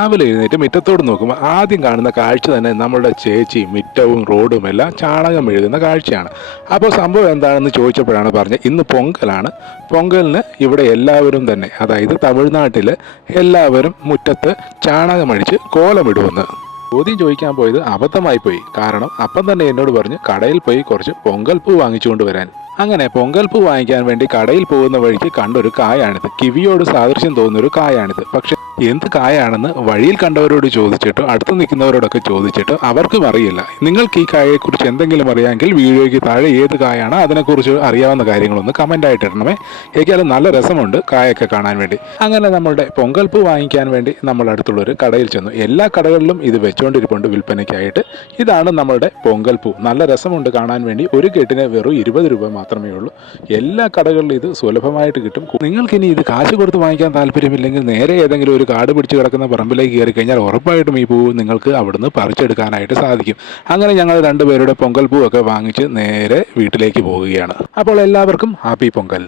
രാവിലെ എഴുന്നേറ്റ് മുറ്റത്തോട് നോക്കുമ്പോൾ ആദ്യം കാണുന്ന കാഴ്ച തന്നെ നമ്മളുടെ ചേച്ചി മുറ്റവും റോഡും എല്ലാം ചാണകം എഴുതുന്ന കാഴ്ചയാണ്. അപ്പോൾ സംഭവം എന്താണെന്ന് ചോദിച്ചപ്പോഴാണ് പറഞ്ഞത് ഇന്ന് പൊങ്കലാണ്. പൊങ്കലിന് ഇവിടെ എല്ലാവരും തന്നെ അതായത് തമിഴ്നാട്ടിൽ എല്ലാവരും മുറ്റത്ത് ചാണകമടിച്ച് കോലമിടുമെന്ന്. ചോദ്യം ചോദിക്കാൻ പോയത് അബദ്ധമായി പോയി കാരണം അപ്പം തന്നെ എന്നോട് പറഞ്ഞ് കടയിൽ പോയി കുറച്ച് പൊങ്കൽ പൂ വാങ്ങിച്ചുകൊണ്ട് വരാൻ. അങ്ങനെ പൊങ്കൽ പൂ വാങ്ങിക്കാൻ വേണ്ടി കടയിൽ പോകുന്ന വഴിക്ക് കണ്ടൊരു കായാണിത്. കിവിയോട് സാദൃശ്യം തോന്നുന്ന ഒരു കായാണിത്. പക്ഷെ എന്ത് കായാണെന്ന് വഴിയിൽ കണ്ടവരോട് ചോദിച്ചിട്ടോ അടുത്ത് നിൽക്കുന്നവരോടൊക്കെ ചോദിച്ചിട്ടോ അവർക്കും അറിയില്ല. നിങ്ങൾക്ക് ഈ കായയെക്കുറിച്ച് എന്തെങ്കിലും അറിയാമെങ്കിൽ വീഡിയോയ്ക്ക് താഴെ ഏത് കായാണ് അതിനെക്കുറിച്ച് അറിയാവുന്ന കാര്യങ്ങളൊന്ന് കമന്റ് ആയിട്ട് ഇടണമേ. ഏക്കാലും നല്ല രസമുണ്ട് കായൊക്കെ കാണാൻ വേണ്ടി. അങ്ങനെ നമ്മളുടെ പൊങ്കൽപ്പ് വാങ്ങിക്കാൻ വേണ്ടി നമ്മൾ അടുത്തുള്ളൊരു കടയിൽ ചെന്നു. എല്ലാ കടകളിലും ഇത് വെച്ചുകൊണ്ടിരിപ്പുണ്ട് വിൽപ്പനയ്ക്കായിട്ട്. ഇതാണ് നമ്മളുടെ പൊങ്കൽപ്പ് നല്ല രസമുണ്ട് കാണാൻ വേണ്ടി. ഒരു കെട്ടിന് വെറും ഇരുപത് രൂപ മാത്രമേ ഉള്ളൂ. എല്ലാ കടകളിലും ഇത് സുലഭമായിട്ട് കിട്ടും. നിങ്ങൾക്കിനി ഇത് കാശ് കൊടുത്ത് വാങ്ങിക്കാൻ താല്പര്യമില്ലെങ്കിൽ നേരെ ഏതെങ്കിലും ഒരു കാട് പിടിച്ച് കിടക്കുന്ന പറമ്പിലേക്ക് കയറി കഴിഞ്ഞാൽ ഉറപ്പായിട്ടും ഈ പൂവ് നിങ്ങൾക്ക് അവിടുന്ന് പറിച്ചെടുക്കാനായിട്ട് സാധിക്കും. അങ്ങനെ ഞങ്ങൾ രണ്ടുപേരുടെ പൊങ്കൽ പൂവൊക്കെ വാങ്ങിച്ച് നേരെ വീട്ടിലേക്ക് പോവുകയാണ് അപ്പോൾ എല്ലാവർക്കും ഹാപ്പി പൊങ്കൽ.